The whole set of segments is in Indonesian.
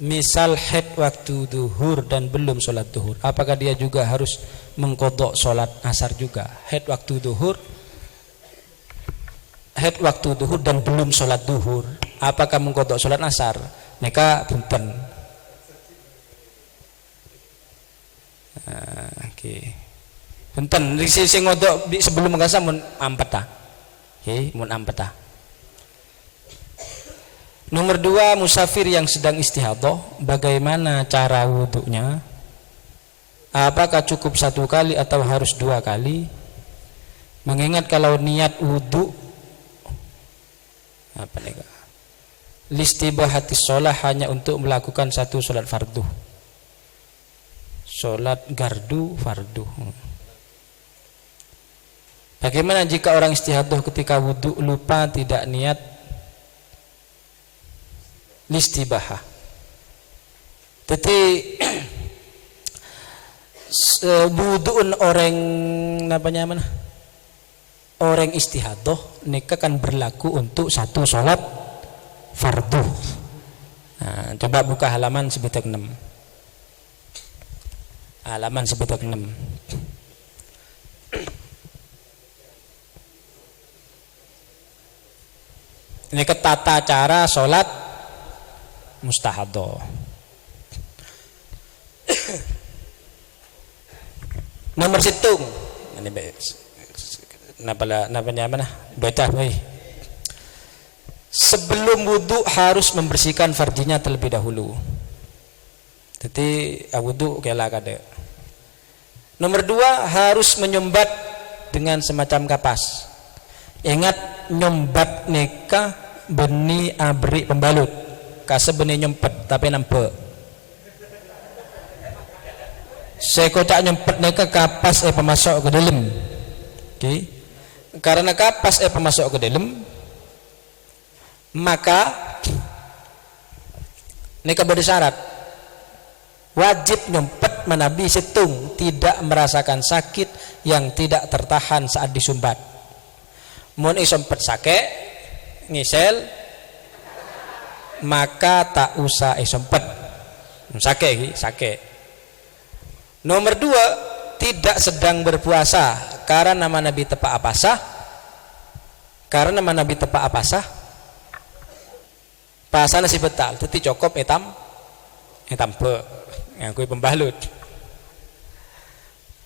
misal haid waktu duhur dan belum sholat duhur, apakah dia juga harus mengkodok sholat asar juga? Haid waktu duhur dan belum sholat duhur, apakah mengkodok sholat asar? Maka punten. Punten sing ngodok sebelum mengasa mun ampeta. Mun ampeta. Nomor 2, musafir yang sedang istihadah, bagaimana cara wudhunya? Apakah cukup 1 kali atau harus 2 kali? Mengingat kalau niat wudhu listibahatis sholah hanya untuk melakukan 1 sholat fardu, sholat gardu fardu. Bagaimana jika orang istihadah ketika wudhu lupa tidak niat listibahah? Jadi wudhuun orang mana? Orang istihadah nikah kan berlaku untuk 1 sholat fardu. Nah, coba buka halaman sebetak 6. Halaman sebetak 6. Ini ketata cara sholat mustahadah. Nomor situng. Ini mana? Baca nih. Sebelum wudhu harus membersihkan farjinya terlebih dahulu. Jadi wudhu kela kada. Nomor 2, harus menyumbat dengan semacam kapas. Ingat nyumbat nikah beni abri pembalut. Kase beni nyumpet tapi nampak. Saya kotak nyumpet nikah kapas pemasok ke dalam. Okay. Karena kapas pemasok ke dalam, maka nikah bersyarat wajib nyumpet menabi situng, tidak merasakan sakit yang tidak tertahan saat disumbat. Mun isompet sake ngisel maka tak usah isompet sake. Nomor 2, tidak sedang berpuasa karena nama Nabi tepa apasah. Karena nama Nabi tepa apasah pasana si betal teti cokop etam pe yang kui pembalut.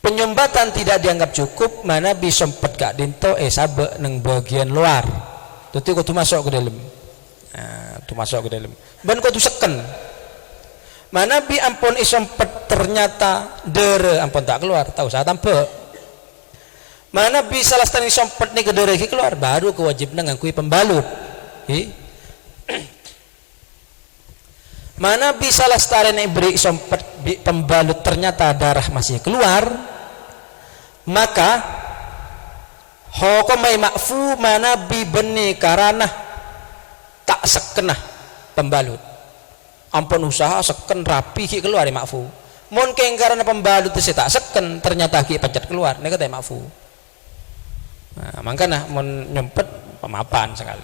Penyumbatan tidak dianggap cukup mana bisa sempet kak dinto sabe neng bagian luar. Tuti kau tu masuk ke dalam. Tu masuk ke dalam. Ban kau tu seken. Mana bi ampun isompet ternyata dere ampun tak keluar, tahu saya tampe. Mana bi salah setani isompet ni ke dere keluar, baru kewajib nang kui pembalut. Mana bi salah setani beri isompet pembalut ternyata darah masih keluar, maka hukumai makfu mana bi beni karena tak sekenah pembalut. Ampun usaha seken rapi ki keluar makfu. Mungkin karena pembalut itu tak seken ternyata ki pencet keluar, ini kata makfu. Nah, makanya mun nyempet pemapan sekali.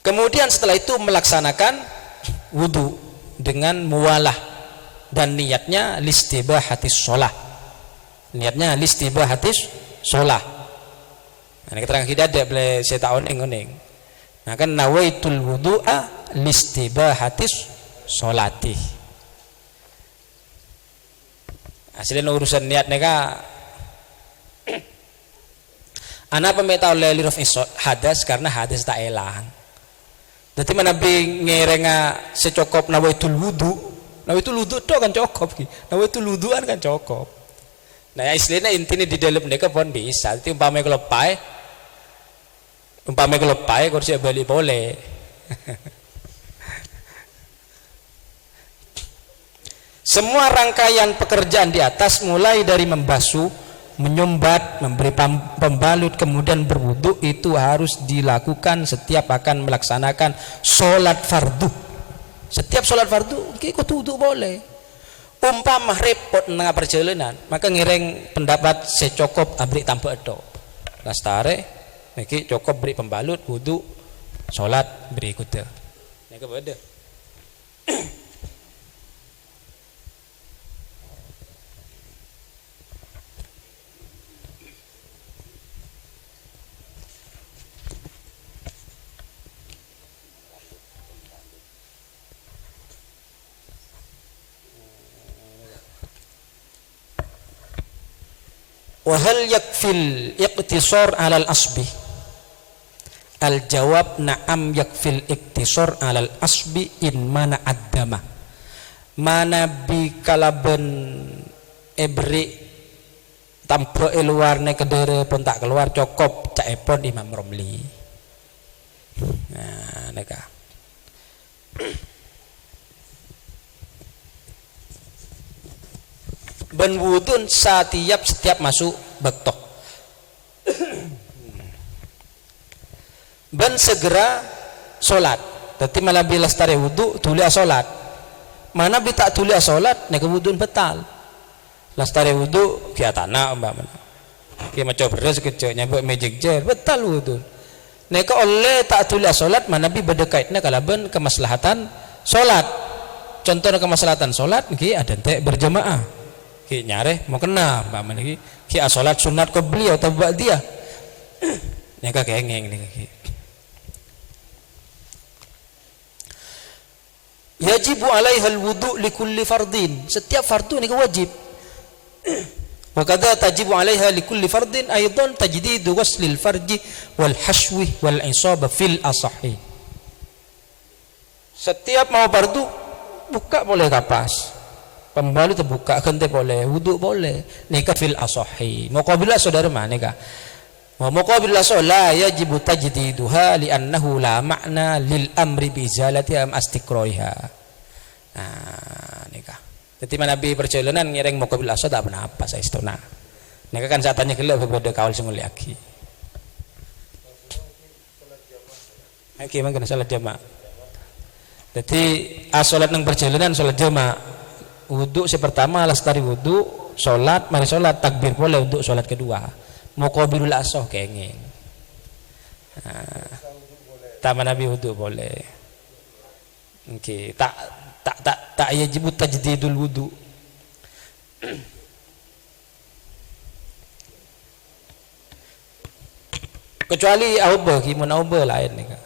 Kemudian setelah itu melaksanakan wudhu dengan muwalah dan niatnya listibahatis sholah. Niatnya listibahatis sholah. Nah, keterangan kita ada boleh saya tahu oning. Nah kan nawaitul wudu'a listibahatis sholati. Hasilnya urusan niat neka. Anak pemerintah oleh lirof hadas karena hadas tak elang. Jadi mana bi ngerenga secokop nawaitul wudu. Nawaitul wudu itu kan cokop. Nawaitul wuduan kan cokop. Nah istilahnya intinya di dalam neka pun bisa. Jadi umpamanya kalau pai kursi balik boleh. Semua rangkaian pekerjaan di atas mulai dari membasuh, menyumbat, memberi pembalut, kemudian berwudu itu harus dilakukan setiap akan melaksanakan sholat fardu. Setiap sholat fardu ikut wudu boleh. Umpamah repot nengah perjalanan, maka ngiring pendapat secokop abri tanpa edo. Lastare, niki cukup beri pembalut, wudu, sholat berikutnya. Niki beda. Wa hal yakfil iqtisar 'alal asbi? Al jawab na'am yakfil iqtisar 'alal asbi in mana addama. Mana bi kalaben ebri tanpa luar ne kedere pun tak keluar cukup cak epon Imam Romli. Nah, neka. Ben wudun setiap masuk betok. Ben segera solat. Tapi malah bila stare wudu tulia solat. Mana bi tak tulia solat nek wudun betal. Lastare wudu kia tanah umpamana. Kia maco beres kecil nyambut mejek jer betal wudun. Nek oleh tak tulia solat mana bi berdekaitna kalaben kemaslahatan solat. Contohnya kemaslahatan solat ki ada ente berjamaah. Ki nyare mau kena umpamana ki salat sunat qabli atau ba'diyah. Nek kengeng nih ki. Yajibu 'alaiha al-wudu' li kulli fardin. Setiap fardu ini wajib. Wa kadza tajibu 'alaiha li kulli fardin aidan tajdidu ghuslil farji wal hashwi wal isaba fil asahhi. Setiap mau fardu buka boleh kapas. Pembalut terbuka kente boleh, wudu boleh. Nikah fil asahhi. Muqabilah saudara mana nikah? Wa muqabilah la yajibu tajdiduha li annahu la ma'na lil amri bi izalati am astiqroiha. Nah, nikah. Jadi Nabi perjalanan ngiring muqabilah tak pernah apa saya istona. Nikah kan saat tanya kelak berbeda kawal sungguh lagi. Oke, memang kena salat jamaah. Jadi salat nang perjalanan salat jamaah. Wudhu pertama lastari wudhu, sholat, mari sholat, takbir boleh untuk sholat kedua. Muqabilul asoh kenging. Taman Nabi wudhu boleh. Oke, tak yajibu tajdidul wudhu. Kecuali aubah, kimun aubah lain nih.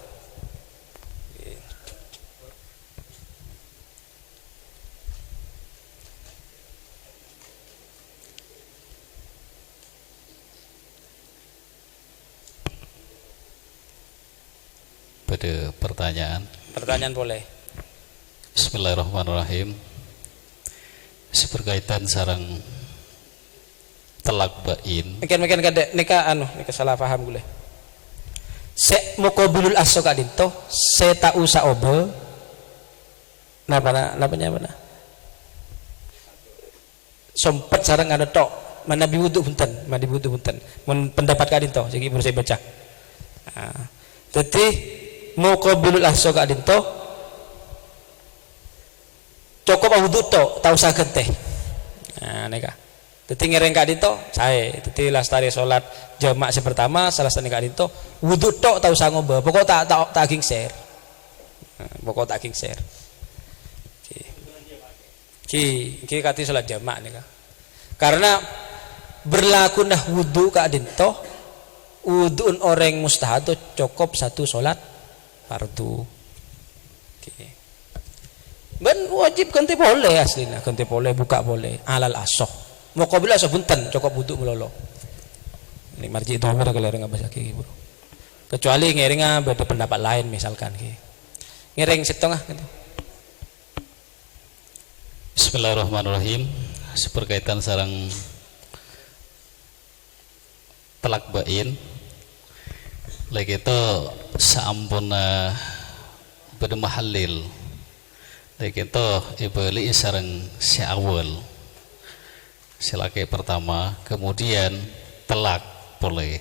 Pada pertanyaan boleh. Bismillahirrahmanirrahim. Seberkaitan sarang telak bain. Mungkin kada nika salah paham boleh. Se muqabilul aso ka dinto, se tak usah obe. Napa mana? Sompet sarang ada tok. Mana biwudu punten, mun pendapat ka dinto, sing baru saya baca. Jadi muqabilul ahso ka dinto cukup wudu tok tau saged teh. Nah nika. Dadi ngereng ka dinto sae. Dadi lastari salat jamak pertama salah satu ka dinto wudu tok tau usah ngoba. Pokok tak gingser. Pokok tak gingser. Ki kati salat jamak nika. Karena berlaku nah wudu ka dinto wuduun orang mustahad cukup satu salat fardu. Okay. Ben wajib ganti boleh aslinya, ganti boleh buka boleh alal asoh. Muqabil asoh bunten cukup wudu melolo. Ini marji itu mereka kelereng abas lagi bro. Kecuali ngiringnya beda pendapat lain misalkan ki. Ngiring setengah gitu. Bismillahirrahmanirrahim. Seberkaitan sarang telak bain. Lagi itu saampuna bermahalil. Lagi itu ibeli sareng si awal. Silake pertama, kemudian telak boleh.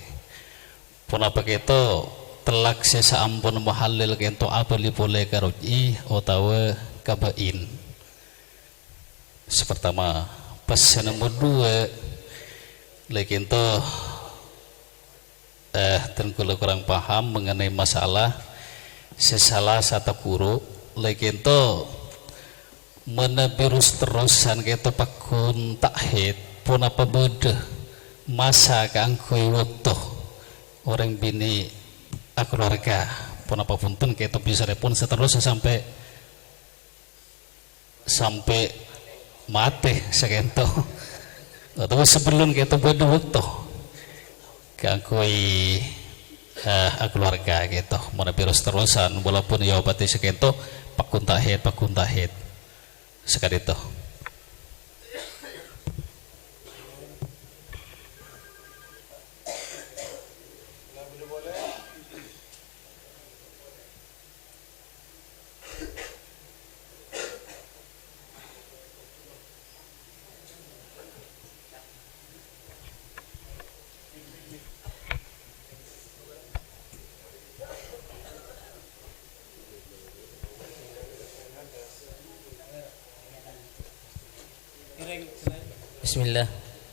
Pun apa itu telak si saampun mahalil kento abeli boleh karuji otawa kabain. Sepertama, pas nomor dua, lagi itu dan kalau kurang paham mengenai masalah sesalah satu guru lagi itu menabirus terusan kita pakun takhid pun apa beda masa kangkui waktu orang bini keluarga pun apapun pun kita bisa pun seterusnya sampai mati sekento atau sebelum kita beda waktu kangkui keluarga gitu menabirus terusan walaupun ya obati sekento pakun tahid sekali itu.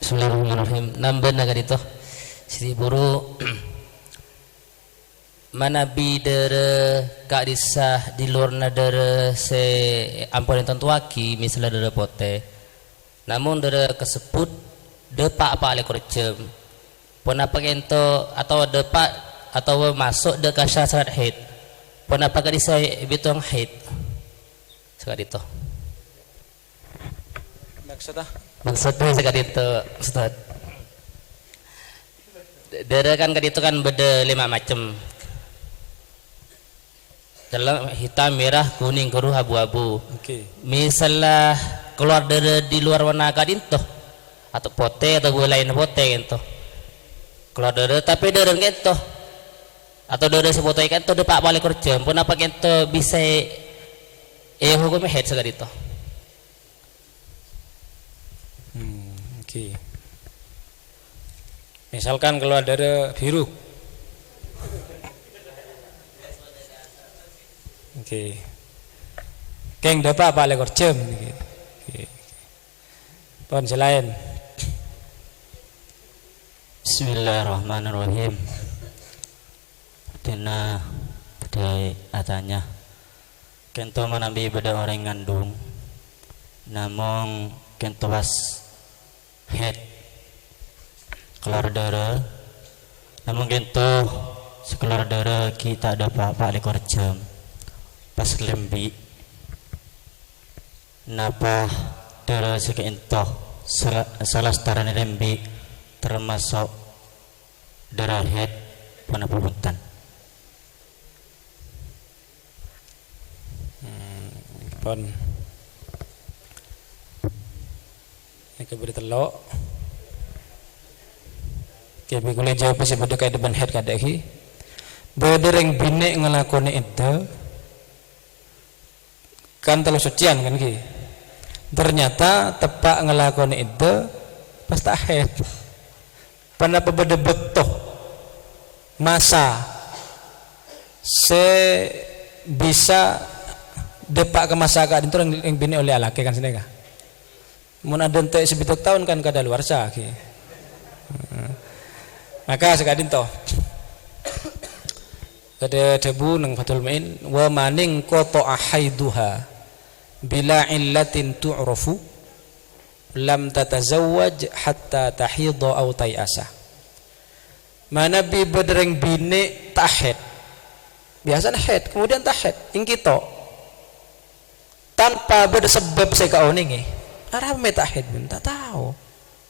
Bismillahirrahmanirrahim. Nambah naga itu Siti buru manabi dere kak disah di luar nadere se ampun yang tentuaki misalnya dere pote namun dere kesebut depak apa ale kurcem pun apa kento atau depak atau masuk de kasar salat haid pun apa kak disah bitong haid sekali itu maksudnya sekali itu Ustaz dere kan itu kan beda 5 macam dalam hitam merah kuning keruh abu-abu misalnya keluar dari di luar warna kadinto atau pote atau lain pote gitu keluar dari tapi dari gitu atau dari si pote kan tuh depak balik kerja pun apa gitu bisa hukumnya head sekali itu. Misalkan keluar dari biru. Keng dapat apa lekor jam. Pon selain. Bismillahirrahmanirrahim. Dina pada atanya kento menambi pada orang ngandung namun kento pas head keluar darah namun kento sekeluar darah kita ada apa-apa lekor jam pas lembi napa darah sekento salah setara lembi termasuk darah head pada punten pon ini keberi telok kami boleh jawab sih pada kaya depan head kadaki bedereng bine ngelakoni itu kan telu sucian kan ki ternyata tepak ngelakoni itu pas tak head pada beda betul masa se bisa depak ke masyarakat itu yang bini oleh alake kan sini kah mun ada ente sebitok tahun kan kada luar sah ki maka sekadin toh kada debu nang fatul main wa maning qata haiduha bila illatin tu'rafu lam tatazawwaj hatta tahidha aw tayasa mana bi bedreng bini tahed biasa head kemudian tahed ing kita tanpa bersebab saya kau nih arah metahid pun tak tahu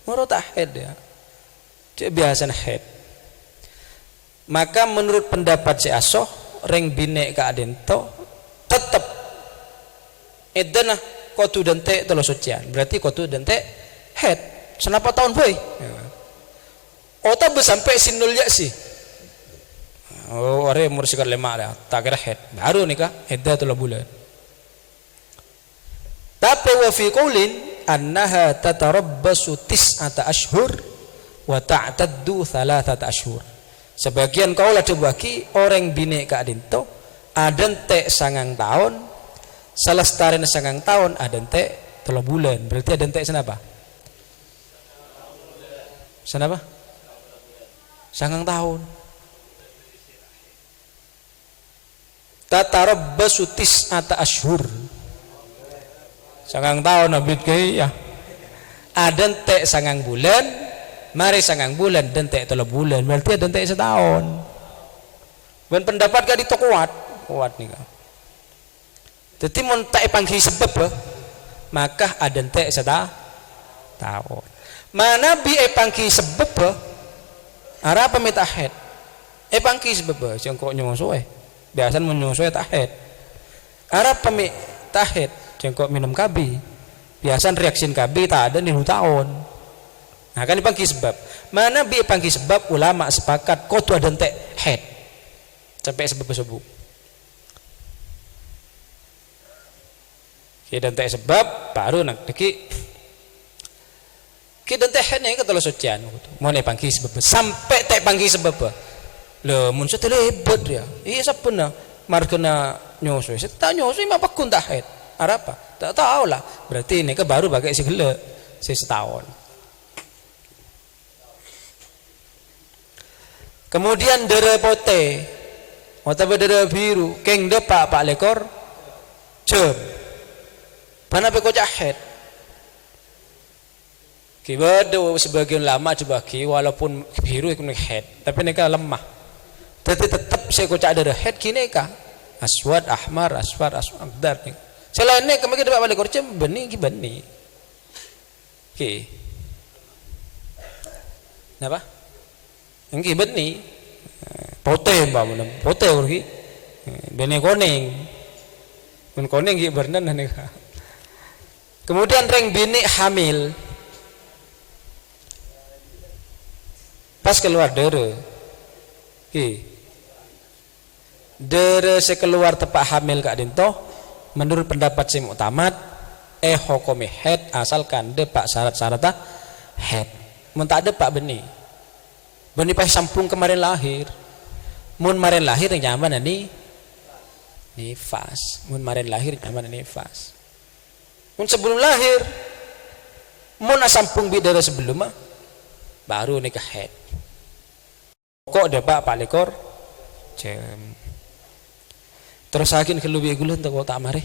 moro tahid ya dia biasa head maka menurut pendapat si asoh reng bine ka adento tetap edana kotu dente telo sucian berarti kotu dente head senapa tahun boy otak sampai sinul ya sih oh are mursikan lemak dah tak kira head baru nikah edda telo bulan tapi wa fi qaulin annaha tatarabbasu tis'ata ashhur wa ta'taddu thalathata ashhur sebagian kaula debaki orang bine ka adinto adente 9 tahun salastaren 9 tahun adente 3 bulan berarti adente senapa 9 tahun tatarabbasu tis'ata ashhur sangang tahun abit ke ya ada entek sangang bulan mari sangang bulan dan entek 3 bulan berarti ada entek setahun ben pendapat gak itu kuat nih kan jadi mun tak panggi sebab maka ada entek setahun mana bi panggi sebab ara pemita head panggi sebab jengkok nyusuh biasa menyusuh tahet ara pemita head jengkok minum kabi biasa reaksi kabi tak ada nih tahun nah kan panggi sebab mana bi panggi sebab ulama sepakat kau tu ada entek head sampai sebab subuh kita entek sebab baru nak deki kita entek head nih ketelu sucian mau nih panggi sebab sampai tek panggi sebab lo mun setelah hebat dia iya sapuna markena nyosoi tak nyosoi mah pakun tak head apa tak tahu lah berarti ini ke baru pakai segala setahun kemudian dere pote atau dere biru keng depak pak lekor cem mana pekocak head kibado sebagian lama coba ki walaupun biru ikut head tapi mereka lemah tapi tetap saya kocak ada head kini kah aswad ahmar asfar aswad nih selainnya kemarin dapat balik korcem benih ki benih ki apa yang ki benih pote mbak mana pote urgi benih kuning men kuning ki bernan nih kemudian reng bini hamil pas keluar dere ki dere sekeluar tepak hamil kak dinto menurut pendapat si muktamad hokome head asalkan depak syarat-syarat head mun tak depak benih pas sampung kemarin lahir mun kemarin lahir yang nyaman ini nifas mun kemarin lahir nyaman nifas mun sebelum lahir mun sampung bidara sebelum baru nikah head kok depak pak lekor jam terus akin kelubi gulen tak tak mari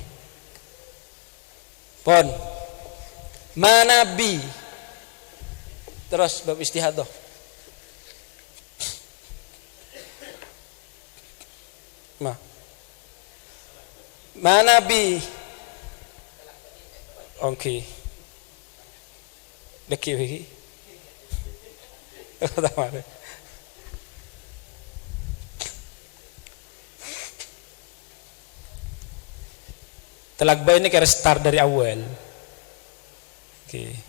pon mana bi terus bab istihadah mana bi oke leki lagi tak mari telakba ini kayak start dari awal. Oke.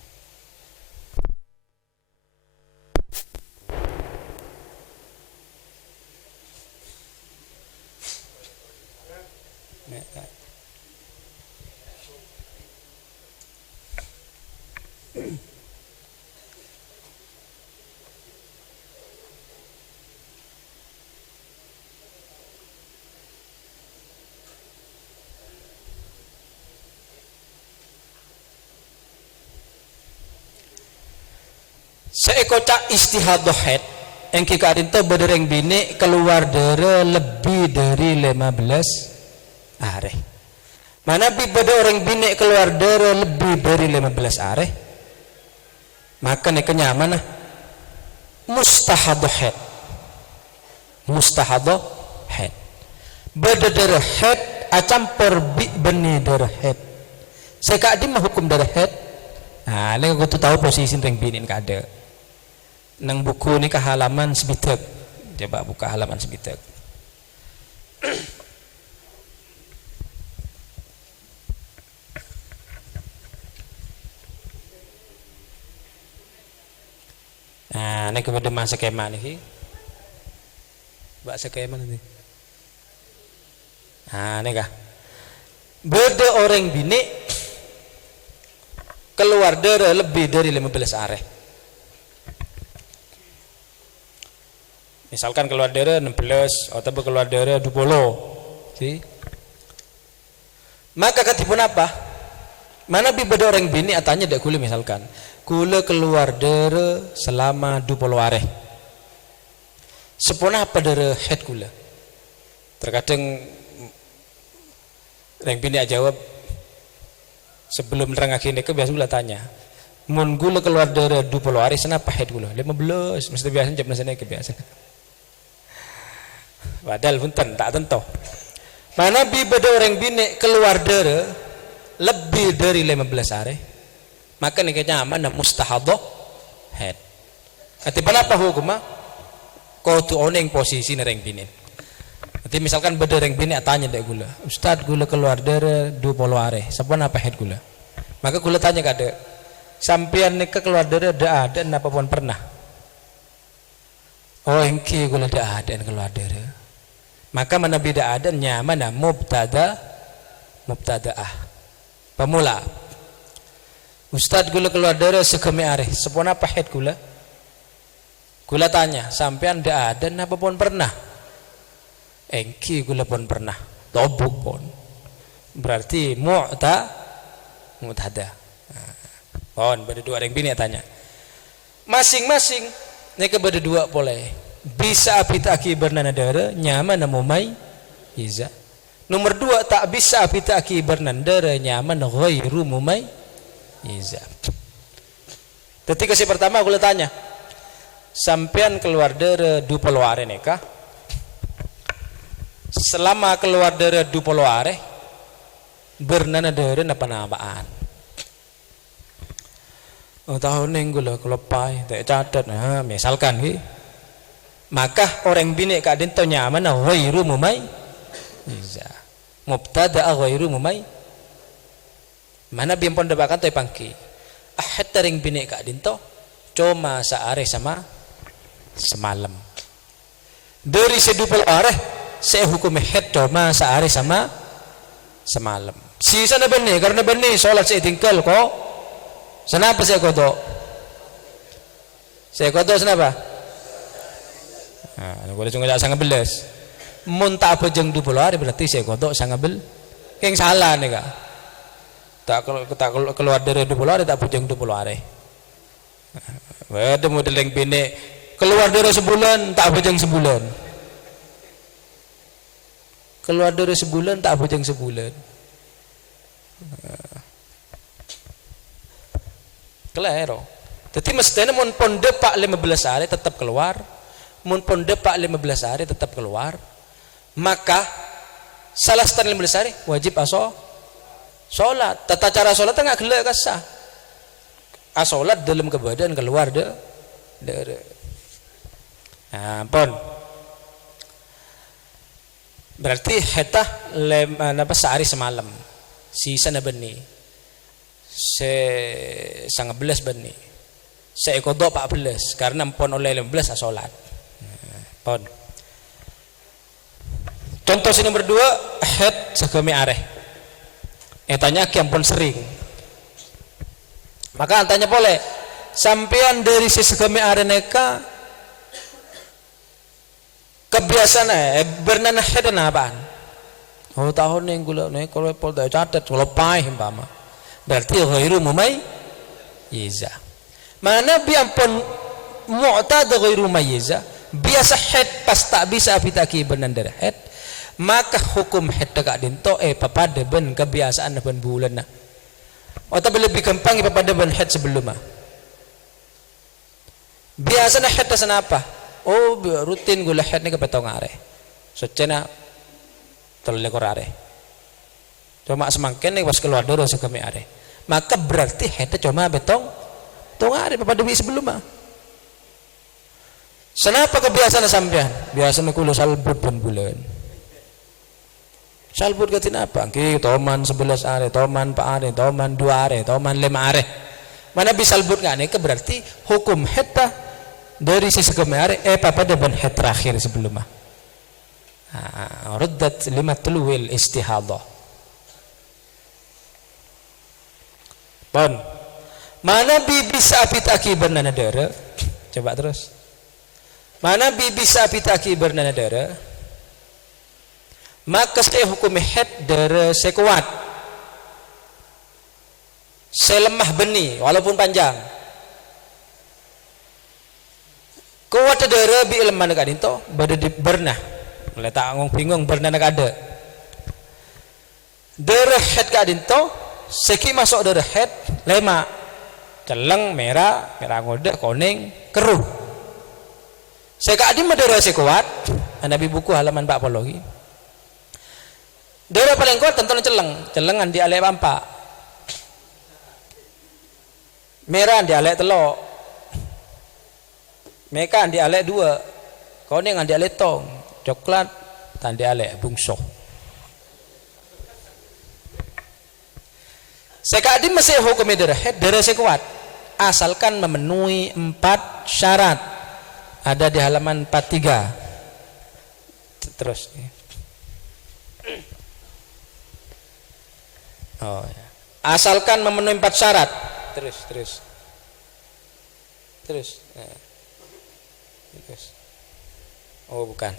Seekocak istihadah head yang kita itu berdereng bini keluar dari lebih dari 15 hari. Mana bi pada orang bini keluar dari lebih dari 15 hari, maka nih kenyaman mustahadah head, mustahadah head. Berdereng head acam perbi benih dari head. Sekak di mah hukum dari head. Nah, lagi aku tuh tahu posisi reng bini kada. Nang buku ni ke halaman sebitek, coba buka halaman sebitek. Nah, ini kepada masa skema nih, bahasa skema nanti. Nah, ini kah? Beda orang bini keluar dari lebih dari 15 hari. Misalkan keluar darah 16 atau keluar darah 20 si? Maka ketipun apa? Mana bibada orang bini atanya dak kule misalkan kule keluar darah selama 20 hari sepona apa darah head kule terkadang orang bini jawab sebelum nerangake niki biasa gula tanya mun gula keluar dari 20 hari senapa haid gula 15 mesti biasa jam nasane biasa padahal punten tak tentu mana bi beda orang bini keluar dari lebih dari 15 hari maka nih nyaman mustahadah haid ati apa hukumnya kau tu oneng posisi nereng bini nanti misalkan beda orang bini tanya dek gula Ustad gula keluar dari 20 hari sampun apa haid gula maka gula tanya kade sampean nikah keluar dari ada apa pun pernah oh engki gula ada keluar dari maka mana beda adanya mana mubtadaah pemula Ustad gula keluar dari sekemi hari sampun apa haid gula tanya sampean ada apa pun pernah engki gula pun pernah tobuk pun berarti mu'tada pon berdua orang bini tanya masing-masing mereka berdua boleh bisa apitaki bernandara nyaman namumai iza nomor 2 tak bisa apitaki bernandara nyaman ghairu mumai iza ketika si pertama gula tanya sampean keluar dari 20 hari nikah selama keluar dari 20 hari bernana dari apa-apaan tahun yang gula kelepai tak catat misalkan maka orang bini kadin to nyaman ghairu mumai iza mubtada ghairu mumai mana biampon debakan to pangki ahad taring bini kadin to cuma sehari sama semalam dari sedupel areh saya hukum head cuma sehari sama semalam sisa na benih karena benih sholat saya tinggal kok kenapa saya kodok kenapa nah boleh cuma sangat belas muntah apa jeng 20 hari berarti saya kodok sangat bel yang salah nih kak tak keluar dari 20 hari tak pujeng 20 hari ada model yang bini keluar dari sebulan tak pujeng sebulan keluar dari sebulan tak pujeng sebulan kelero jadi mestinya mun pon depak 15 hari tetap keluar mun pon depak 15 hari tetap keluar maka salah setengah 15 hari wajib sholat tata cara sholat enggak gelek kasah sholat dalam kebadan keluar dari pon berarti hetah sehari semalam sisa na beni sangat belas beni kodok 14 karena pon oleh 15 sholat pon contoh sini nomor 2 head sekemi areh tanya kiam pun sering maka tanya boleh sampean dari sekemi areh neka kebiasaan bernanah head apaan tahun yang gula nih kalau pol tak catat kalau pai umpama berarti ghairu mumai iza mana biampun mu'tada ghairu mayyiza biasa head pas tak bisa apitaki bernandara head maka hukum head tak dinto papada ben kebiasaan ben bulan na atau lebih gampang papada ben head sebelumnya biasa na head tasan apa rutin gula head ni kapetong are secena telekor are cuma semakin nih pas keluar dulu sekami are maka berarti head cuma betong tong are pada dewi sebelumnya kenapa kebiasaan sampean biasa kulo salbut pun bulan salbut katin apa ki toman 11 are toman 4 are toman 2 are toman 5 are mana bisa salbut ngane ke berarti hukum head dari sisi kemarin pada ban head terakhir sebelumnya ruddat lima tuluwil istihadah pon mana bisa apitaki bernanadara coba terus mana bisa apitaki bernanadara maka saya hukum head dari sekuat selemah benih walaupun panjang kuat ada bi ilmu nak adinto bada bernah letak ngong bingung bernah nak ada derah head ka adinto seki masuk dari head lema celeng merah ngode kuning keruh seka adi madara sekuat Nabi buku halaman 40 lagi dara paling kuat tentu celeng andi alek pampak merah andi alek telok meka andi alek 2 kuning andi alek tong coklat andi alek bungso seka adi masih hukum dara sekuat asalkan memenuhi 4 syarat ada di halaman 43 terus oh ya. Asalkan memenuhi 4 syarat terus oh bukan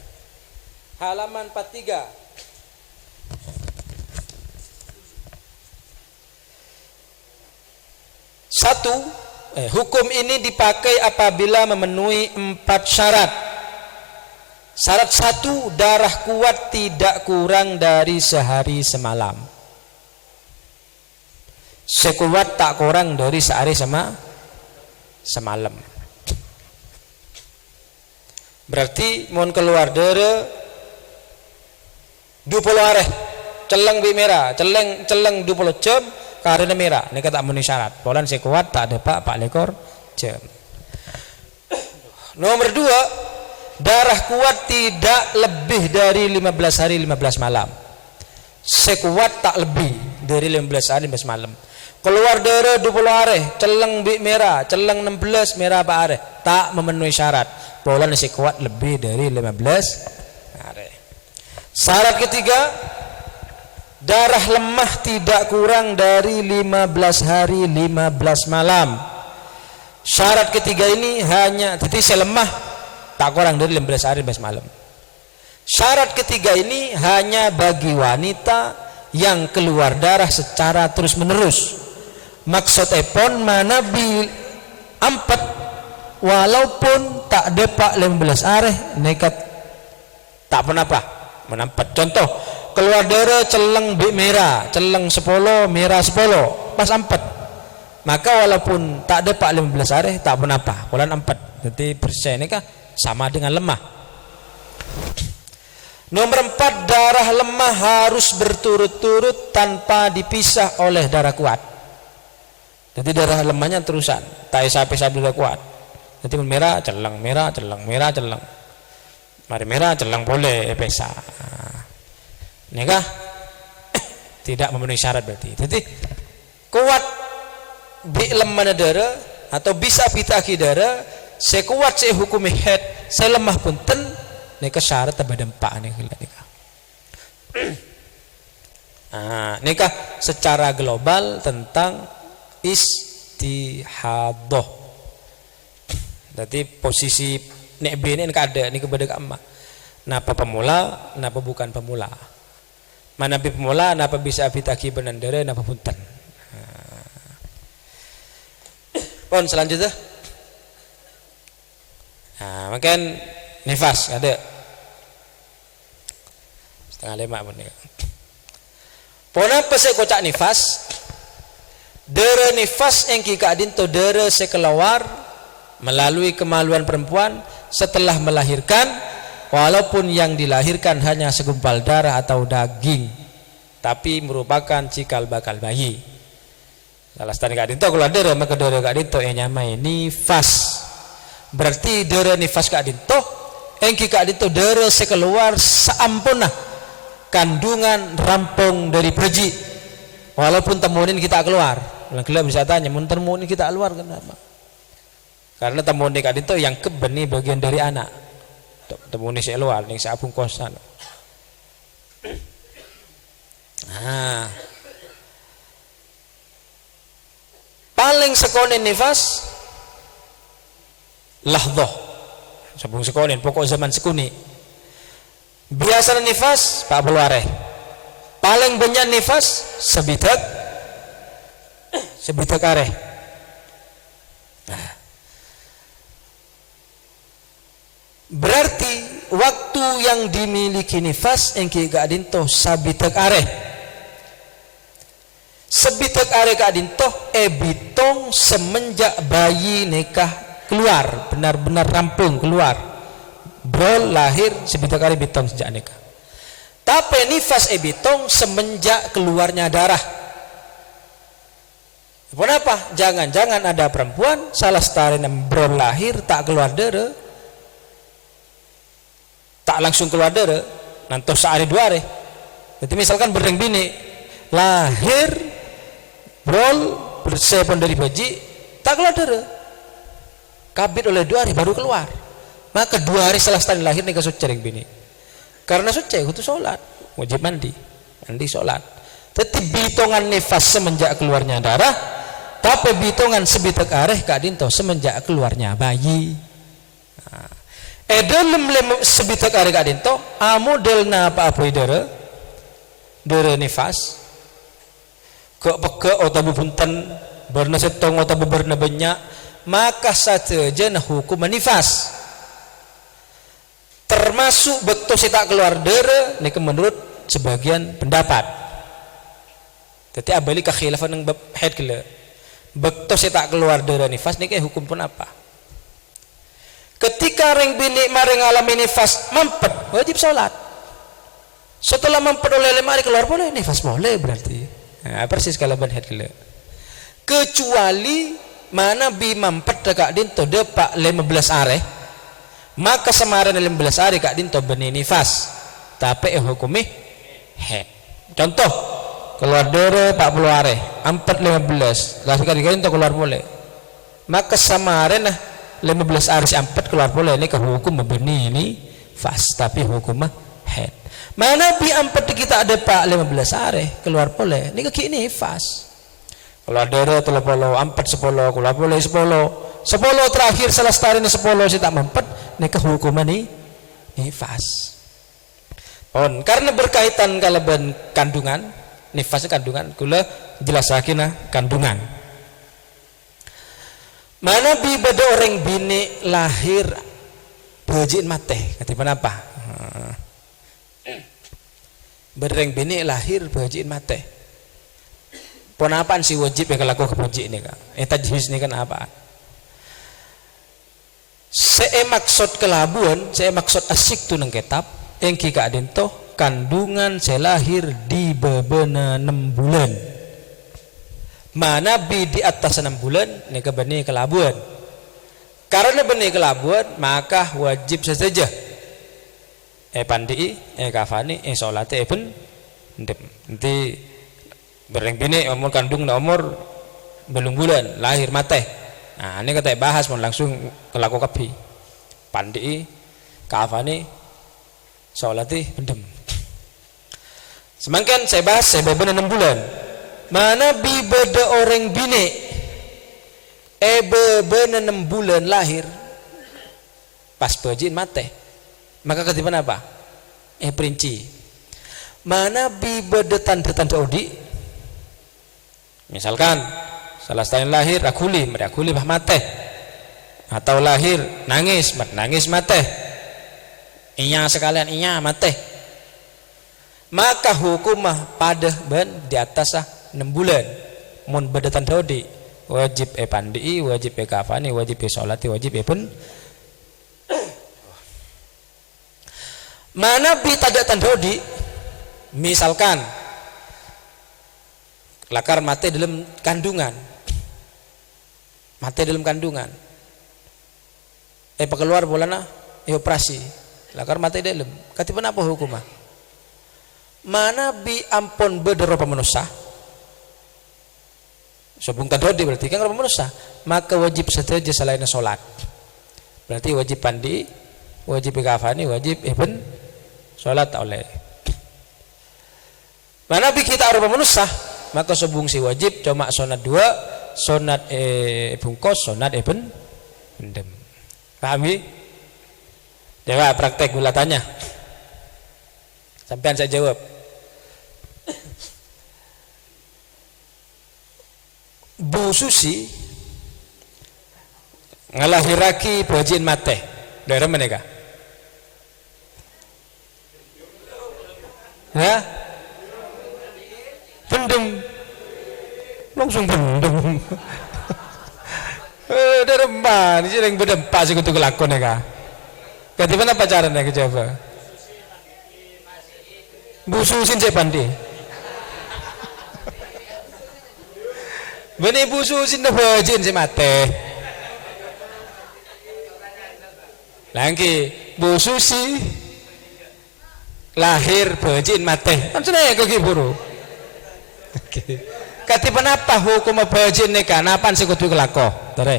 halaman 43 hukum ini dipakai apabila memenuhi 4 syarat. Syarat 1, darah kuat tidak kurang dari sehari semalam. Sekuat tak kurang dari sehari semalam. Berarti mohon keluar dari 20 hari celeng bi merah, celeng 20 jam karena merah, ini tak memenuhi syarat. Polan sekuat tak ada pak lekor jam. Nomor 2, darah kuat tidak lebih dari 15 hari 15 malam. Sekuat tak lebih dari 15 hari 15 malam. Keluar dari 20 hari, celeng bi merah, celeng 16 merah pak hari, tak memenuhi syarat. Polan sekuat lebih dari 15 hari. Syarat ketiga, darah lemah tidak kurang dari 15 hari 15 malam. Syarat ketiga ini hanya jadi lemah tak kurang dari 15 hari 15 malam. Syarat ketiga ini hanya bagi wanita yang keluar darah secara terus menerus. Maksudnya pun mana bi ampet walaupun tak depak 15 hari nekat tak apa menampet. Contoh keluar darah celeng bi merah, celeng 10 merah 10 pas ampet, maka walaupun tak ada 15 hari tak pun apa bulan 4 jadi persen ini kah sama dengan lemah. Nomor 4, darah lemah harus berturut-turut tanpa dipisah oleh darah kuat. Jadi darah lemahnya terusan tak sampai darah kuat. Jadi merah celeng mari merah celeng boleh pesa. Ini kah tidak memenuhi syarat berarti. Jadi kuat bi lemah darah atau bisa pitaki darah sekuat saya hukumi head saya lemah punten nika syarat tebadempak nika. Nika secara global tentang istihadah. Jadi posisi nek B ini ada nika beda kamma. Napa pemula, napa bukan pemula. Mana bi pemula, napa bisa pitaki benandere, napa punten. Pon selanjutnya. Makan nifas ada. Setengah 5 pun ni. Pon apa saya kocak nifas? Dere nifas yang kika adinto dere sekeluar melalui kemaluan perempuan setelah melahirkan. Walaupun yang dilahirkan hanya segumpal darah atau daging, tapi merupakan cikal bakal bayi. Salah satu kak dinto kalau dere maka dere kak dinto yang nyamai nifas. Berarti dere nifas kak dinto, engki kak dinto dere sekeluar seampuna kandungan rampung dari perji. Walaupun temunin kita keluar, kalau bisa tanya, mun temunin kita keluar kenapa? Karena temunin kak dinto yang kebeni bagian dari anak. Temuni saya luar ning saya abung kosan. Paling sekonin nifas lahdoh. Sabung sekonin pokok zaman sekuni. Biasa nifas pak beluare. Paling banyak nifas sebitak areh. Berarti waktu yang dimiliki nifas engki gak dinto sabitak areh. sebitek are kak dintoh bitong semenjak bayi nikah keluar, benar-benar rampung keluar, brol lahir sebitek are bitong sejak nikah. Tapi nifas bitong semenjak keluarnya darah. Kenapa? Jangan-jangan ada perempuan salah setara brol lahir tak keluar darah, tak langsung keluar darah, nanti sehari dua hari. Jadi misalkan bereng bini lahir brol bersepon dari baji tak keluar darah, kabit oleh 2 hari baru keluar, maka 2 hari setelah setahun lahir nikah suci ring bini. Karena suci itu sholat, wajib mandi sholat. Tetapi bitongan nifas semenjak keluarnya darah, tapi bitongan sebitek areh kak dinto semenjak keluarnya bayi. Dalam sebitek areh kak dinto modelna apa idara dere nifas kok peke atau bunten berna setong atau berna banyak, maka saja hukum nifas termasuk betul si tak keluar dere nih menurut sebagian pendapat. Jadi abali kekhilafan yang head kele betul si tak keluar dere nifas nih kayak hukum pun apa? Ketika ring bini mari ngalami nifas mampet wajib sholat. Setelah mampet oleh 5 hari keluar boleh nifas boleh berarti. Nah, persis kalau ban head kele. Kecuali mana bi mampet dekat dinto depak 15 are, maka semaran 15 hari kak dinto beni nifas, tapi hukumi head. Contoh keluar dere 40 are, 4 15, lah sekali dinto keluar boleh. Maka semaran 15 hari si 4 keluar boleh ini ke hukum beni nifas, tapi hukum head. Mana bi 4 kita ada pak 15 hari keluar boleh ini ke nifas. Keluar dere 30, 4 10 keluar boleh 10 terakhir salah setara ini 10 si tak mampet ini ke hukuman nifas. Karena berkaitan kalaban kandungan, nifasnya kandungan, kula jelasakin kandungan. Mana bi beda orang bini lahir bejiin mate, ketipan apa? Bereng bini lahir bejiin mate. Pon apaan sih wajib yang kelaku kepuji ini kak? Tajwis ini kan apa? Saya maksud kelabuan, saya maksud asik tu nang kitab yang kika adento kandungan saya lahir di bebena 6 bulan. Mana bi di atas 6 bulan ni ke beni kelabuan. Karena beni kelabuan maka wajib saja. Pandi, kafani, solate, pun nanti bereng bini umur kandung na umur belum bulan lahir mate. Nah ini kata bahas mau langsung kelaku kapi pandi kafani solati pendem. Semakin saya bahas saya beban 6 bulan. Mana bi beda orang bini beban 6 bulan lahir pas bejin mate. Maka ketipan apa? Perinci. Mana bi beda tanda-tanda odi? Misalkan salah satu lahir rakuli bah mate, atau lahir nangis mate, inya sekalian inya mate, maka hukumah pada ben di atas 6 bulan. Mun beda tanda odi wajib pandi, wajib kafani, wajib solati, wajib pun. Mana bi tada tandodi, misalkan lakar mati dalam kandungan, keluar bolana operasi, lakar mati dalam, katipan apa hukumah? Mana bi ampon bederopa manusia, sebung tandodi berarti kan ropa manusia, maka wajib saja selain sholat, berarti wajib pandi, wajib kafani, wajib sholat oleh. Mana bi kita rupa manusia, maka sebung si wajib cuma sunat 2, sunat bungkos, sunat pendem. Pahami? Coba praktek gula tanya. Sampean saya jawab. Bu Susi ngalahiraki bajin mate. Daerah mana kah? Ya? Pendem. langsung bendem. Deremban sih yang berdempak sih kutu kelakon ya kak. Katipan apa caranya ke Jawa? Bususin saya pandi. Benih bususin dah bajin si mate. Lagi bususi lahir bajin mate. Kan sudah kaki buru. Katipan apa hukum bajin nikah? Napan sih kutu kelako? Tare.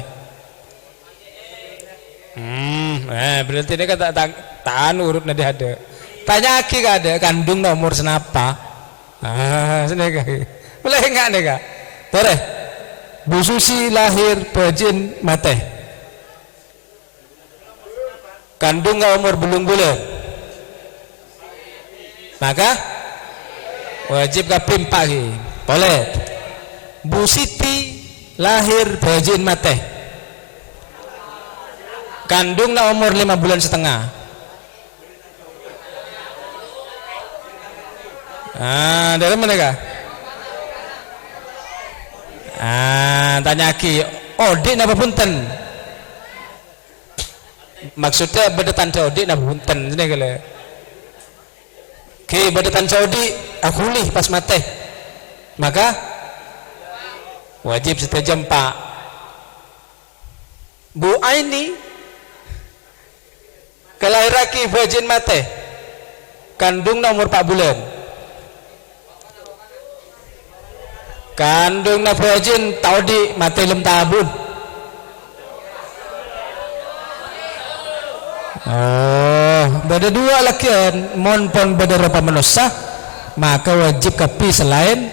Berarti ini kata tahan urut nanti ada. Tanya lagi gak ada kandung nomor senapa? Sini kaki. Boleh enggak nih kak? Tare. Bususi lahir bajin mate. Kandung nggak umur belum bulan, maka wajib kapim pagi. Boleh. Bu Siti lahir bajin mate. Kandung nggak umur 5 bulan setengah. Dari mana kah? Tanya lagi. Odik napa punten? Maksudnya bedetan Saudi nah punten ini kali. Oke, bedetan Saudi aku lih pas mate. Maka wajib setajam Pak. Bu Aini kelahiraki bajin mate. Kandung umur 4 bulan. Kandung na bajin taudi mate lem tabun. Beda dua lakian monpon beda rupa menusa maka wajib kapi selain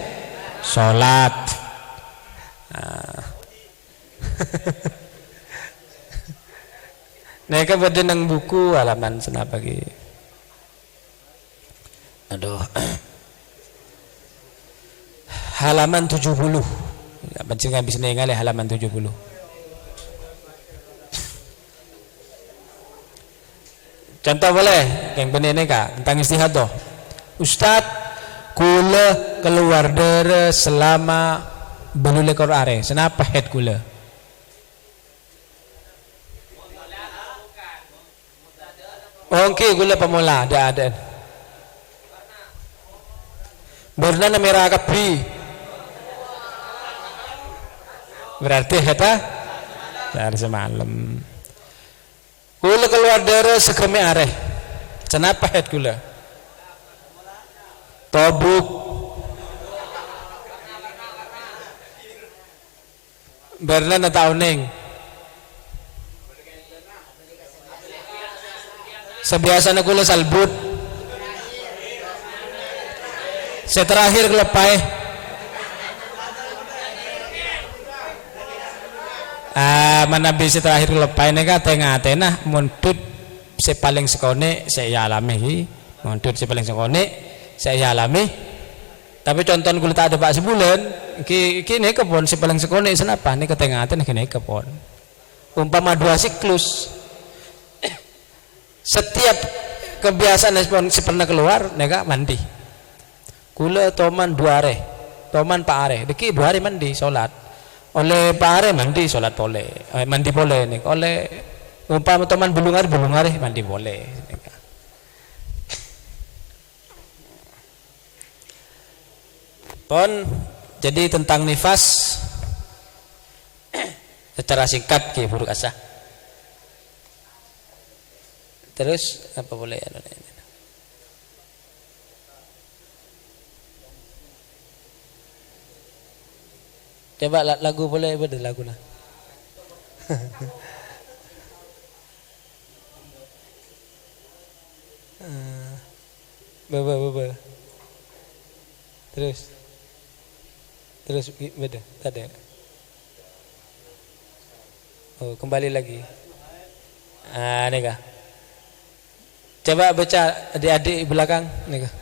sholat. Mereka beda nang buku halaman senapa lagi. Aduh. Halaman 70. Pancing habis ningali halaman 70. Contoh boleh yang benih ini kak tentang istihadah. Ustad kula keluar darah selama belum lekor are. Senapa head kula? Oke kula pemula ada. Berna merah kapi. Berarti heta dari semalam. Kula keluar darah sekemi areh. Kenapa head kula? Tobuk. Berna tahuneng. Sebiasanya kula salbut. Seterakhir kelepai. Mana bisa terakhir lepai nega tengah tenah muntut si paling sekone saya alami muntut si paling sekone saya alami tapi contoh kulit ada pak sebulan kini kepon si paling sekone senapa nih ke tengah tenah kini kepon umpama 2 siklus setiap kebiasaan si pernah keluar nega mandi kula toman 2 are toman 4 are deki 2 hari mandi sholat oleh pare mandi sholat boleh mandi boleh nih oleh umpama teman bulungar mandi boleh pon jadi tentang nifas secara singkat ke buruk asa terus apa boleh coba lagu boleh beda lagu lah. Baba. Terus beda tadi. Oh kembali lagi. Nih kah. Coba baca adik-adik belakang nih kah.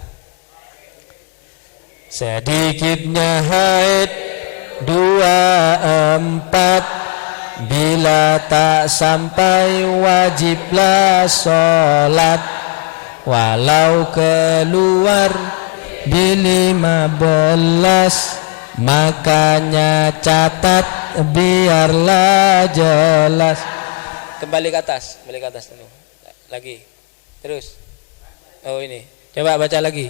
Sedikitnya haid 24 bila tak sampai wajiblah sholat walau keluar di 15 makanya catat biarlah jelas. Kembali ke atas dulu. Lagi. Terus. Oh ini. Coba baca lagi.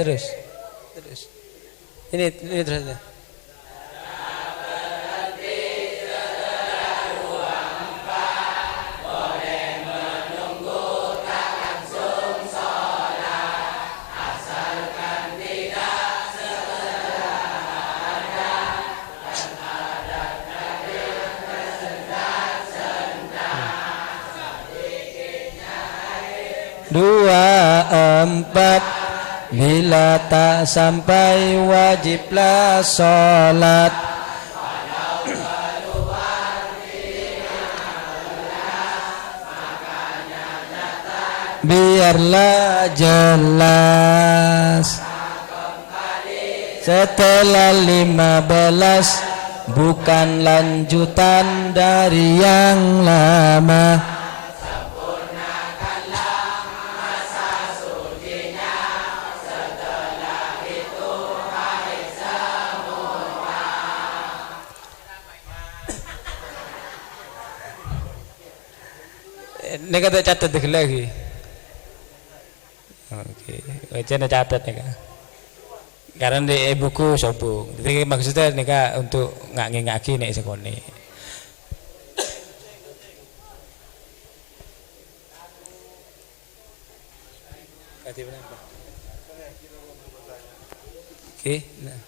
Terus. Ini terus. Dua empat, bila tak sampai wajiblah sholat. Biarlah jelas. Setelah 15, bukan lanjutan dari yang lama. Ini kata catat lagi. Oke, baca catat nih kak. Karena di buku sobung. Jadi maksudnya nih kak untuk ngaki nih sekoni. Oke, nah.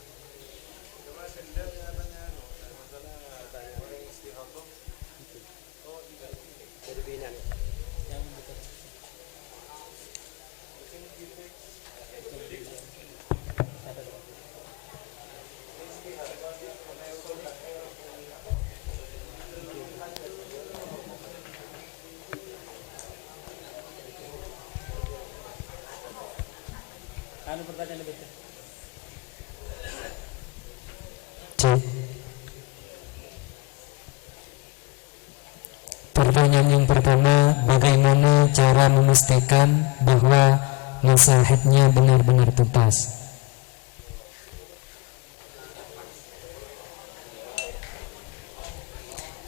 Pertanyaan yang pertama, bagaimana cara memastikan bahwa masa haidnya benar-benar tuntas?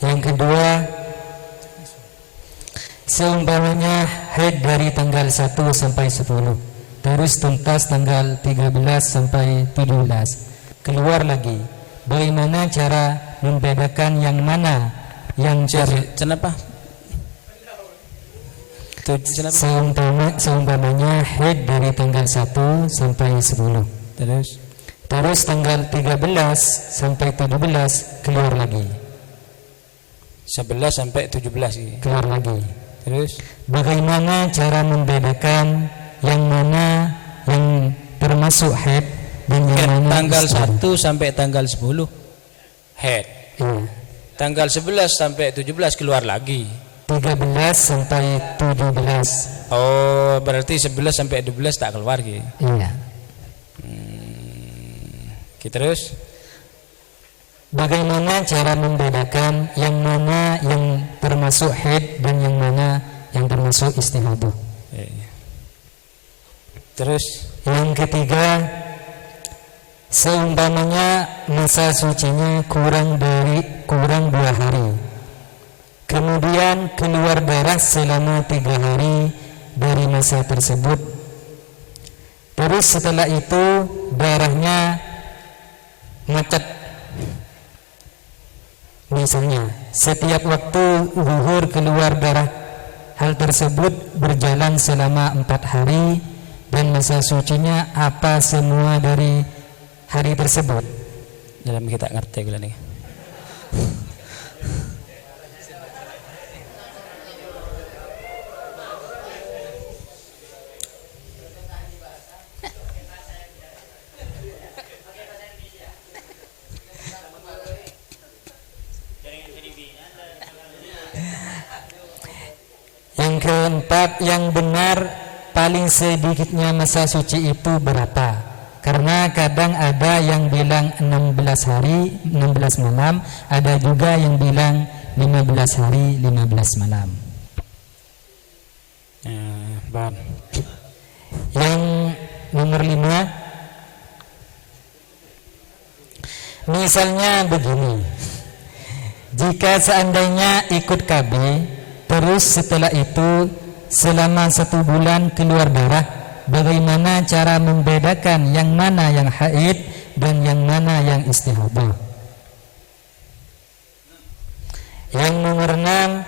Yang kedua, seumpamanya haid dari tanggal 1 sampai 10, terus tuntas tanggal 13 sampai 17, keluar lagi. Bagaimana cara membedakan yang mana yang Kenapa? seumpamanya haid dari tanggal 1 sampai 10, terus tanggal 13 sampai 17 keluar lagi. 11 sampai 17 keluar lagi. Terus bagaimana cara membedakan yang mana yang termasuk haid dan yang mana tanggal istirahat? 1 sampai tanggal 10 haid. Iya. Tanggal 11 sampai 17 keluar lagi. 13 sampai 17. Oh, berarti 11 sampai 12 tak keluar gitu. Iya. Terus bagaimana cara membedakan yang mana yang termasuk haid dan yang mana yang termasuk istihadah? Terus Yang ketiga, seumpamanya masa sucinya kurang 2 hari, kemudian keluar darah selama 3 hari dari masa tersebut, terus setelah itu darahnya macet. Misalnya setiap waktu zuhur keluar darah, hal tersebut berjalan selama 4 hari dan masa sucinya apa semua dari hari tersebut. dalam kita ngerti gula nih. Yang keempat, yang benar paling sedikitnya masa suci itu berapa? Karena kadang ada yang bilang 16 hari 16 malam, ada juga yang bilang 15 hari 15 malam. Bang. Yang nomor 5, misalnya begini, jika seandainya ikut KB, terus setelah itu selama 1 bulan keluar darah, bagaimana cara membedakan yang mana yang haid dan yang mana yang istihadah? Yang nomor 6,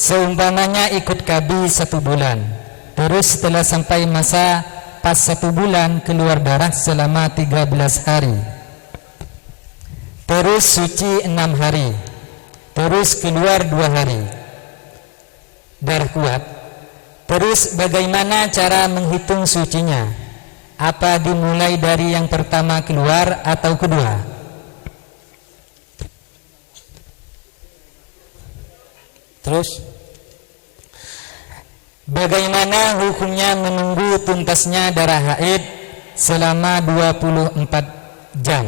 seumpamanya ikut KB 1 bulan, terus setelah sampai masa pas 1 bulan keluar darah selama 13 hari, terus suci 6 hari, terus keluar 2 hari darah kuat. Terus bagaimana cara menghitung sucinya? Apa dimulai dari yang pertama keluar atau kedua? Terus bagaimana hukumnya menunggu tuntasnya darah haid selama 24 jam?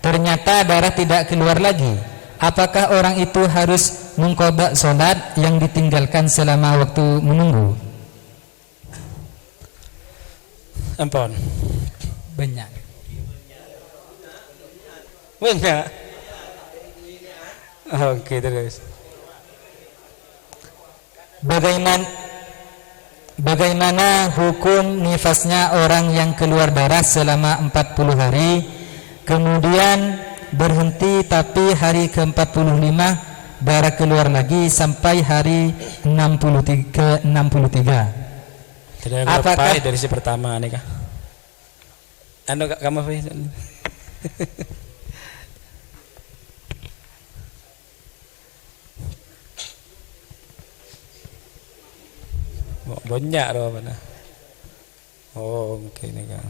Ternyata darah tidak keluar lagi. Apakah orang itu harus mengqadha sholat yang ditinggalkan selama waktu menunggu? ampun. Banyak. Banyak. Oke, terus. Bagaimana hukum nifasnya orang yang keluar darah selama 40 hari, kemudian berhenti tapi hari ke-45 darah keluar lagi sampai hari 63. Apakah dari si pertama nih kah? Anu kamu apa? Banyak roh mana? Oh, oke nih kan.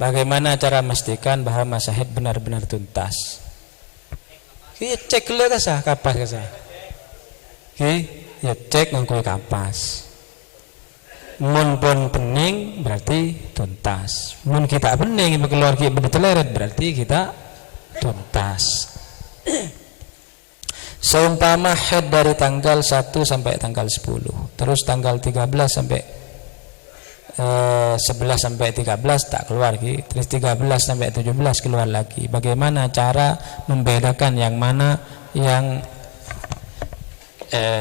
Bagaimana cara memastikan bahwa masa haid benar-benar tuntas? Kita cek dulu kasah kapas kasah. Ya cek ngangkui kapas. Mun pun pening berarti tuntas. Mun kita pening keluar kita berteleret berarti kita tuntas. Seumpama haid dari tanggal 1 sampai tanggal 10, terus tanggal 13 sampai 11 sampai 13 tak keluar lagi, terus 13 sampai 17 keluar lagi. Bagaimana cara membedakan yang mana yang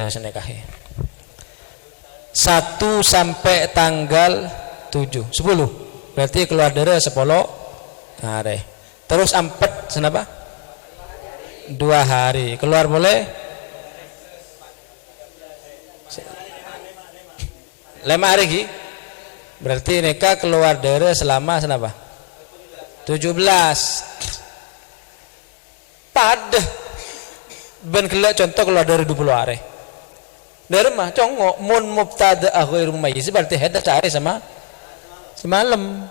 senekahe? 1 sampai tanggal 7, 10 berarti keluar darah 10 hari. Terus 4 senapa? 2 hari keluar boleh 5 hari lagi berarti nikah keluar darah selama senapa 17 padah ben kelak contoh keluar dari 20 hari dari mah congok mun mubtada ghairu mayyiz berarti haid sehari sama semalam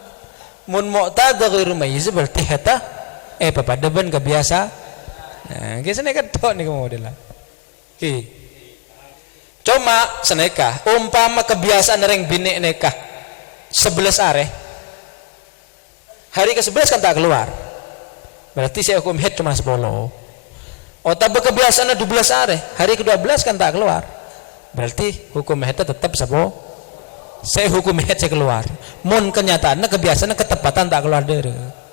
mun mu'tada ghairu mayyiz berarti haid pada ben kebiasa. Nah, kita seneka tok nih model lah. Cuma seneka, umpama kebiasaan orang bini nekah 11 are, hari ke-11 kan tak keluar. Berarti saya hukum haid cuma 10. Oh, tapi kebiasaan 12 are, hari ke-12 kan tak keluar. Berarti hukum haid tetap 10. Saya hukum haid saya keluar. Mun kenyataannya kebiasaan ketepatan tak keluar darah.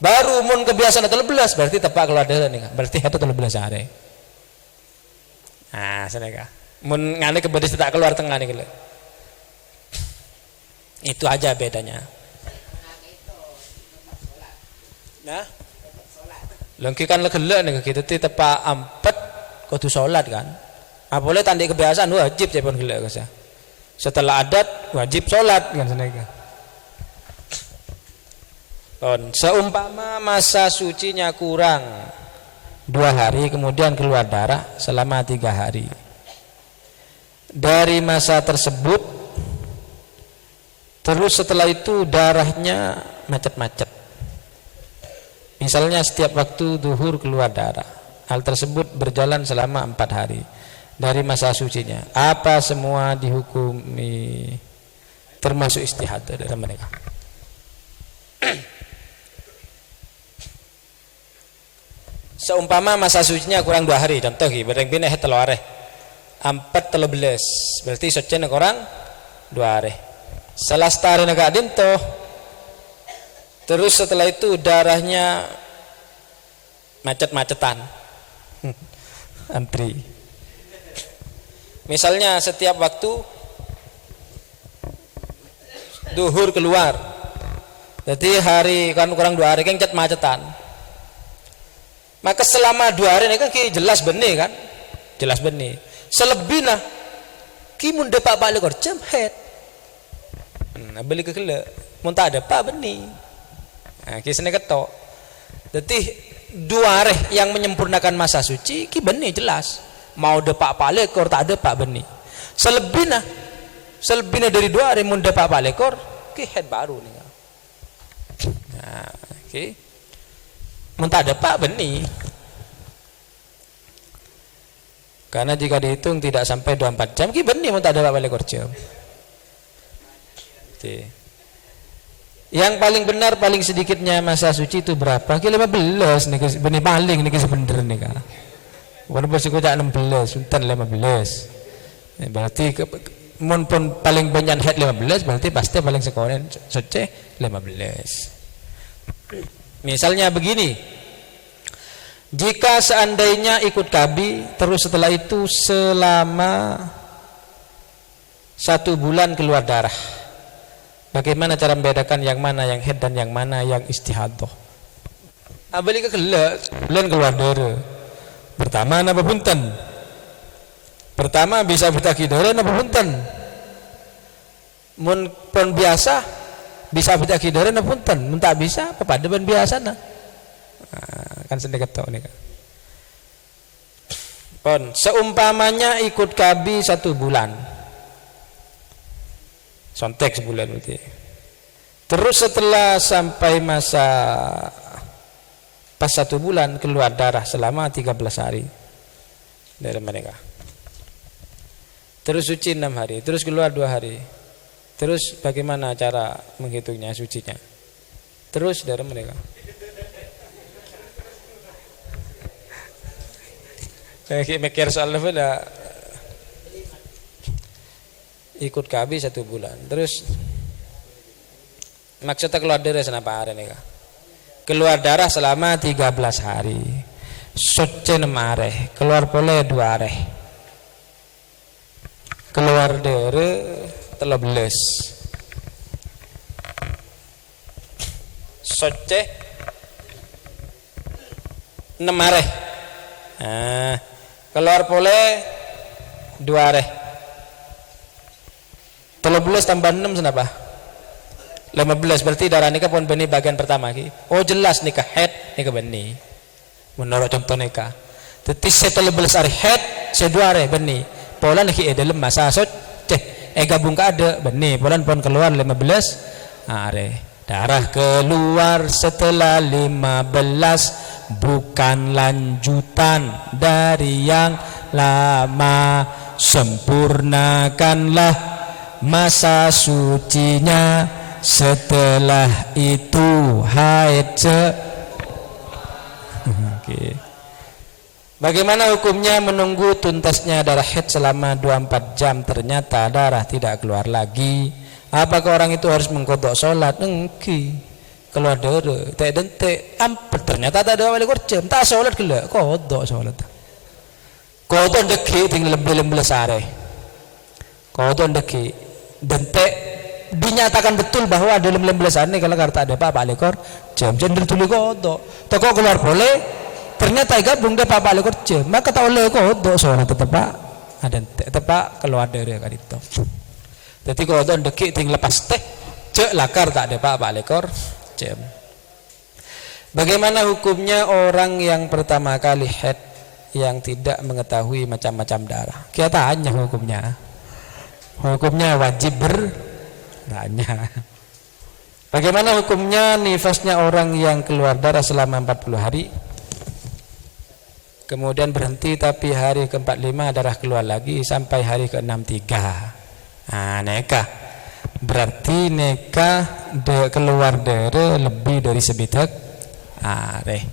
Baru mun kebiasaan 13 berarti tepat keluar darah nih. Berarti itu 13 hari. Nah, seneka. Mun ngane kebedis tak keluar tengah nih gitu. Itu aja bedanya. Nah, lengki kan legelek nih kita tepat 4 kudu salat kan. Apalagi tanda kebiasaan wajib saya pun gelek kasa. Setelah adat wajib salat kan seneka. Seumpama masa sucinya kurang 2 hari kemudian keluar darah selama 3 hari. Dari masa tersebut terus setelah itu darahnya macet-macet. Misalnya setiap waktu duhur keluar darah. Hal tersebut berjalan selama 4 hari dari masa sucinya. Apa semua dihukumi termasuk istihadah dari mereka? Seumpama masa sucinya kurang 2 hari, contoh bareng bina het telore 4-13, berarti sucinya kurang 2 hari. Selastari nagadin toh, terus setelah itu darahnya macet-macetan, antri. Misalnya setiap waktu duhur keluar, jadi hari kan kurang 2 hari kan macetan. Maka selama 2 hari ini kan jelas benih kan, jelas benih. Selebihnya ki mun depak balik jam head. Beli ke kele, mun tak ada pak benih. Nah, kisahnya ketok. Jadi 2 hari yang menyempurnakan masa suci ki benih jelas. Mau depak balik tak ada pak benih. Selebihnya dari 2 hari mun depak balik ki head baru nih. Nah, oke. Mun tak ada pak benih. Karena jika dihitung tidak sampai 24 jam ki benih mun tak ada pak balik jam. Yang paling benar paling sedikitnya masa suci itu berapa? Ki 15 nih benih paling nih sebener nih kak. Walaupun suku jak 16, suntan 15. Berarti mun pun paling banyak head 15 berarti pasti paling sekolah suci 15. Misalnya begini, jika seandainya ikut kabi terus setelah itu selama 1 bulan keluar darah, bagaimana cara membedakan yang mana yang head dan yang mana yang istihadah? Abali ke bulan keluar darah. Pertama napa punten? Pertama bisa bertaki darah napa punten? Mun pun biasa bisa bertaki darah napa punten? Mun tak bisa kepada ban biasa nah. Kan sedikit ketok nih kan. Pon seumpamanya ikut kabi 1 bulan. Sontek sebulan berarti. Terus setelah sampai masa pas 1 bulan keluar darah selama 13 hari dari mereka. Terus suci 6 hari, terus keluar 2 hari. Terus bagaimana cara menghitungnya sucinya? Terus dari mereka. Mikir soal pada ikut kabi 1 bulan. Terus maksudnya keluar darah senapa hari nih kak? Keluar darah selama 13 hari. Suci 6 hari, keluar boleh 2 hari. Keluar darah 13. Suci 6 hari. Nah, keluar boleh 2 hari. 13 tambah 6 senapa? 15 berarti darah nikah pun benih bagian pertama ki. Oh jelas nikah head nikah benih. Menurut contoh nikah. Jadi saya 13 hari head, saya 2 hari benih. Pola nikah dalam masa suci. Gabung ke ada benih. Pola pun keluar 15 hari. Darah keluar setelah 15 bukan lanjutan dari yang lama. Sempurnakanlah masa sucinya. Setelah itu haid okay. Bagaimana hukumnya menunggu tuntasnya darah haid selama 24 jam ternyata darah tidak keluar lagi? Apakah orang itu harus mengkodok sholat? Engki keluar darah ternyata tak ada balik jam tak sholat gila kodok sholat kodok deki tinggal lebih sehari kodok deki dentek dinyatakan betul bahwa ada 15 hari kalau kata ada apa lekor jam jendel tuli kodok toko keluar boleh ternyata gabung dia apa lekor jam maka tak oleh kodok soalnya tetap ada tetap keluar dari kan itu jadi kodok deki tinggal lepas teh cek lakar tak ada apa lekor jam. Bagaimana hukumnya orang yang pertama kali haid yang tidak mengetahui macam-macam darah? Kita tanya hukumnya wajib bertanya. Bagaimana hukumnya nifasnya orang yang keluar darah selama 40 hari kemudian berhenti tapi hari ke-45 darah keluar lagi sampai hari ke-63. Nah, nikah. Berarti nikah keluar darah lebih dari sebitak hari.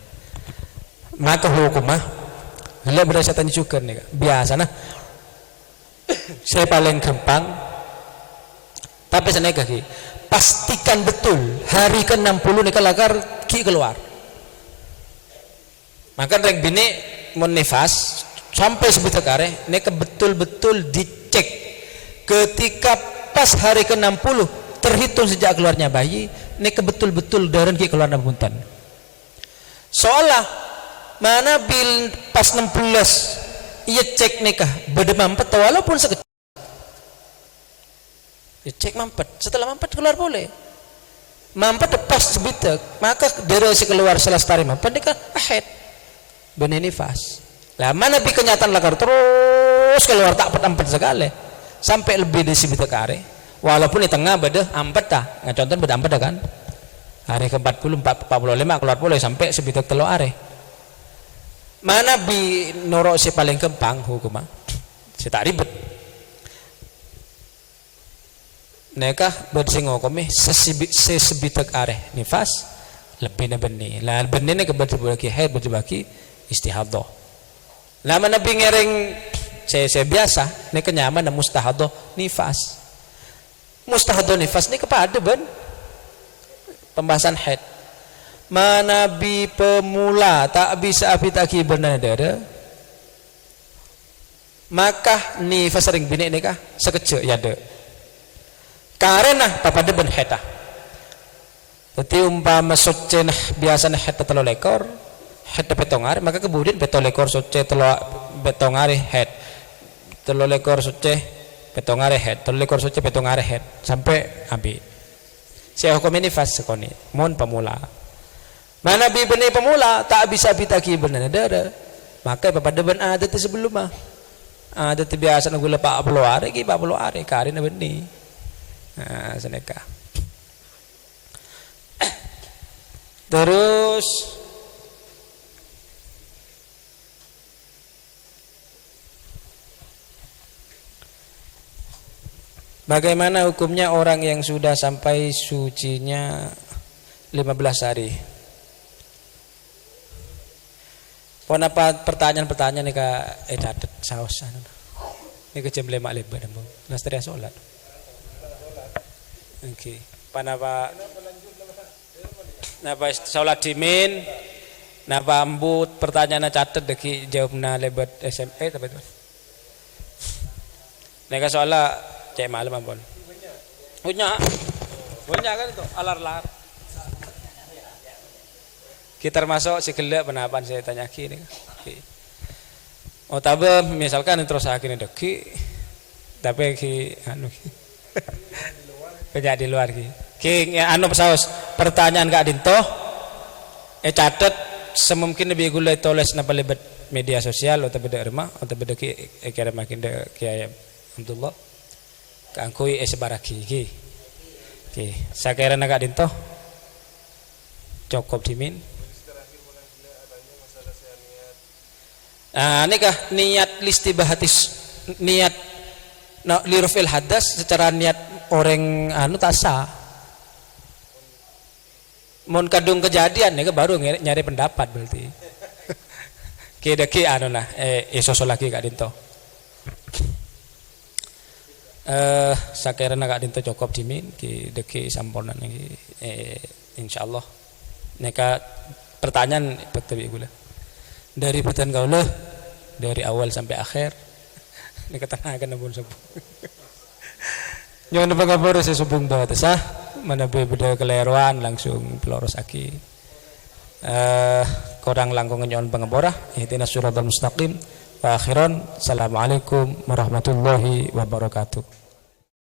Maka hukumnya bila berdasarkan syukur nih. Biasa nah. Saya paling gampang tapi saya nikah ki. Pastikan betul hari ke-60 nikah lagar ki keluar. Maka rek bini mun nifas sampai sebitak hari nikah betul-betul dicek. Ketika pas hari ke-60 terhitung sejak keluarnya bayi nikah betul-betul darah ki keluar punten. Seolah mana bil pas 16 ia cek nikah beda mampet walaupun sekecil. Ya cek mampet, setelah mampet keluar boleh. Mampet pas sebitak, maka dari si keluar selastari mampet nikah ahed benih nifas. Lah mana bi kenyataan lakar terus keluar tak pet segala sampai lebih dari sebitak hari. Walaupun di tengah beda ampet dah, nggak contoh beda ampet dah kan. Hari ke-40, 45 keluar boleh sampai sebitak telur hari. Mana bi norok si paling gampang hukumah, si tak ribet. Nikah bersingo kami sesebitak areh nifas lebih na benih. Lah benih ni kebetulan haid berbagi istihadah. Lah mana bi ngereng saya biasa ni kenyaman na mustahadah nifas. Mustahadah nifas ni kepada ben pembahasan haid. Mana bi pemula tak bisa apitaki benar dada. Maka nifas sering bini nikah sekecil ya de. Karena papada ben heta. Jadi umpama soce nah biasa nah heta telo lekor, heta petongari, maka kemudian beto lekor soce telo betongari het, telo lekor soce petongari het, telo lekor soce petongari het, sampai habis. Saya hukum ini fas sekoni, mon pemula. Mana bi benih pemula tak bisa bitaki benar ada, maka papada ben ada tu sebelum mah, ada tu biasa nunggu lepak puluh hari, ki 40 hari, karena benih. Nah, seneka. Terus bagaimana hukumnya orang yang sudah sampai sucinya 15 hari? Pon apa pertanyaan-pertanyaan nih kak catet saus ini ke jam 5 lebar nambung nastria sholat. Oke, panapa napa sholat dimin napa ambut pertanyaan catet deki jawabna lebat SMA tapi itu neka soalnya cek malam ampun punya kan itu alar kita termasuk si gelap penapan saya tanya ki ini oh tabe misalkan terus akhirnya deki tapi ki anu kerja di luar ki anu saus pertanyaan Kak Dinto catet semungkin lebih gula tulis napa lebat media sosial atau beda rumah atau beda ki kira makin de kiai Abdullah kangkui sebaraki ki saya kira Kak Dinto cukup dimin. Nah, nikah niat listibahatis niat lirufil hadas secara niat orang anu tak sah. Mun kadung kejadian nih baru nyari pendapat berarti. Ki anu nah sosok lagi Kak Dinto. Sakirana Kak Dinto cukup dimin ki deki samponan iki insyaallah. Neka pertanyaan betul gula. Dari pertanyaan kaula dari awal sampai akhir neka tanahkan nabun sebut. Nyon pangapura sa subong batasah mana beda keleruan langsung peloros aki. Korang langkung nyon pangapura ihdinas siratal mustaqim. Wa akhiran assalamualaikum warahmatullahi wabarakatuh.